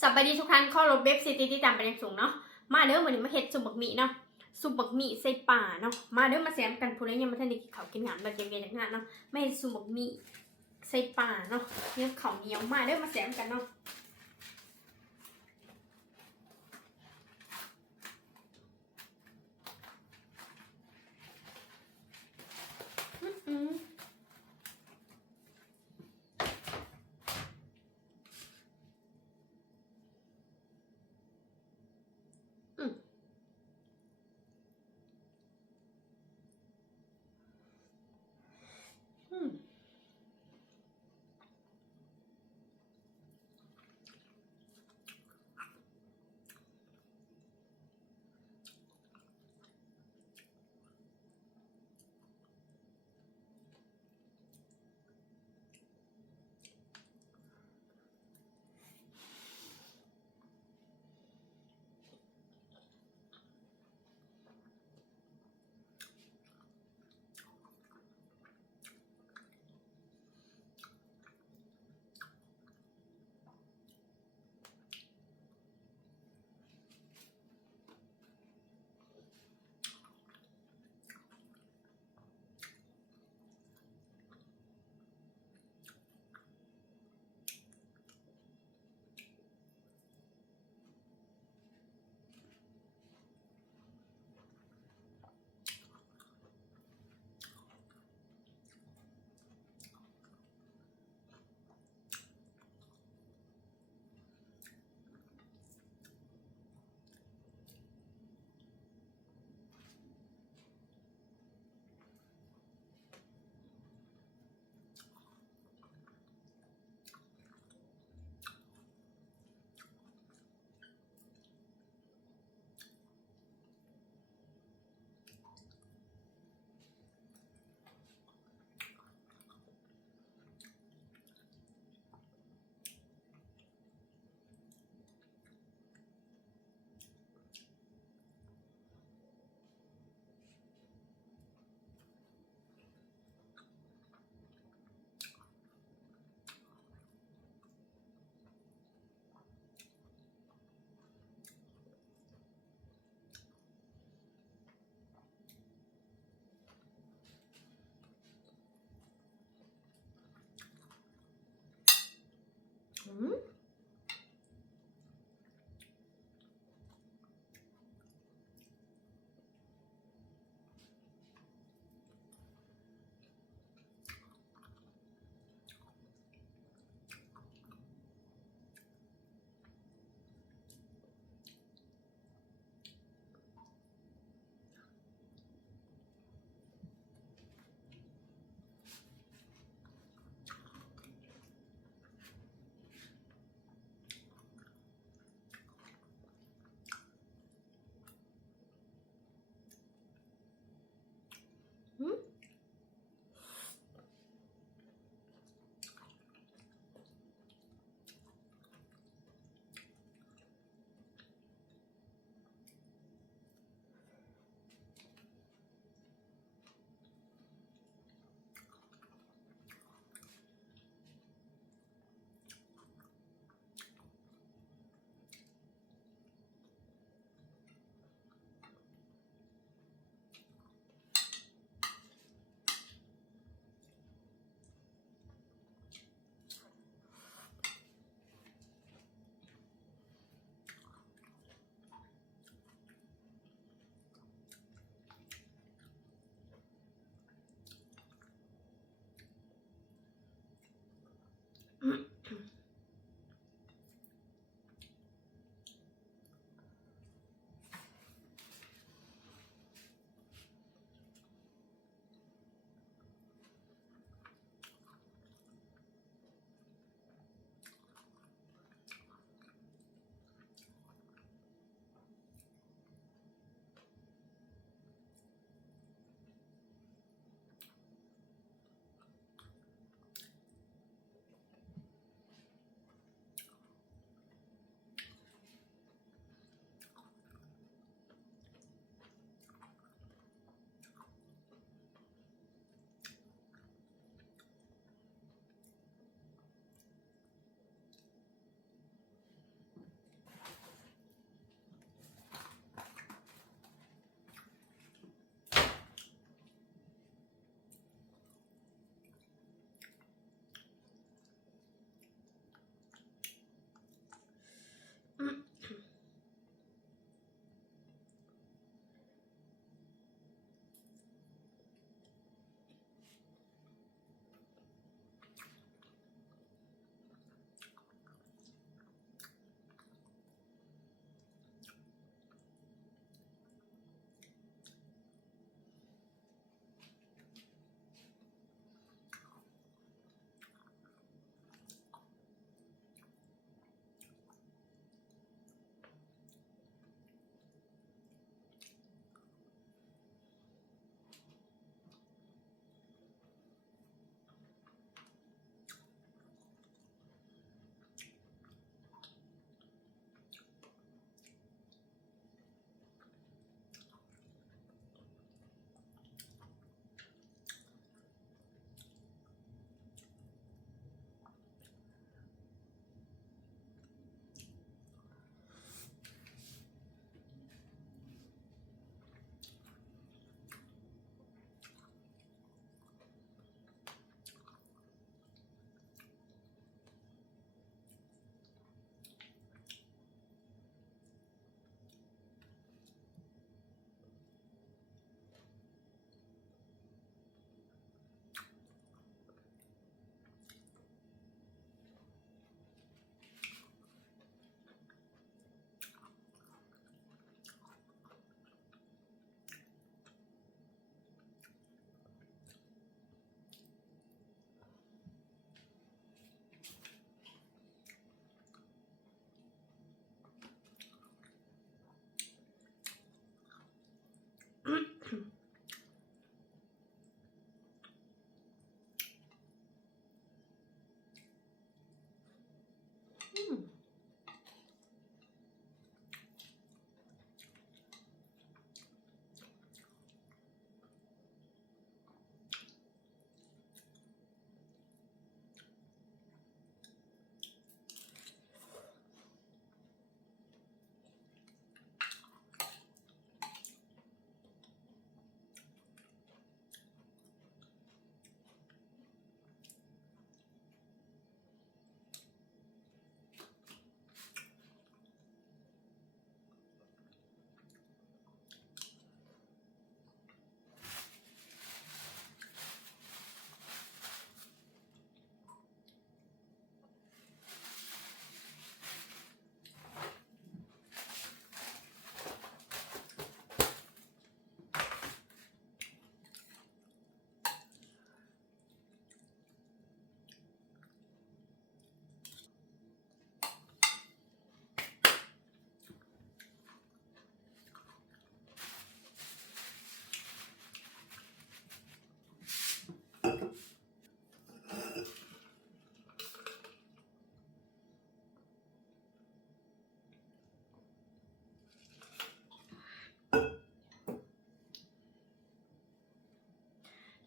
สวัสดีทุกท่านขอรบเว็บซิตี้ที่ตามไปยังสูงเนาะมาเด้อวันนี้มาเฮ็ดซุปบักหมี่เนาะซุปบักหมี่ใส่ป่าเนาะมาเด้อมาแซมกันผู้ใดยังบ่ทันได้กินข้าวกินหยังแบบเย็นๆจังนั้นเนาะมาเฮ็ดซุปบักหมี่ใส่ป่าเนาะเนี่ยข้าวเหนียวมาเด้อมาแซมกันเนาะ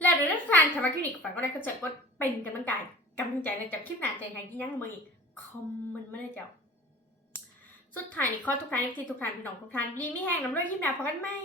แล้วเดี๋ยวทุกท่านถ้าว่าคลิปนี้ก็ฝากก็ได้เข้าใจกดเป็นกำลังใจในจับคลิปหน้าใจให้กินยังมื้อนี้คอมเมนต์มาได้เจ้าสุดท้ายนี่ขอทุกท่านที่ทุกท่านพี่น้องทุกท่านมีแห้งน้ำด้วยคลิปหน้าพบกันใหม่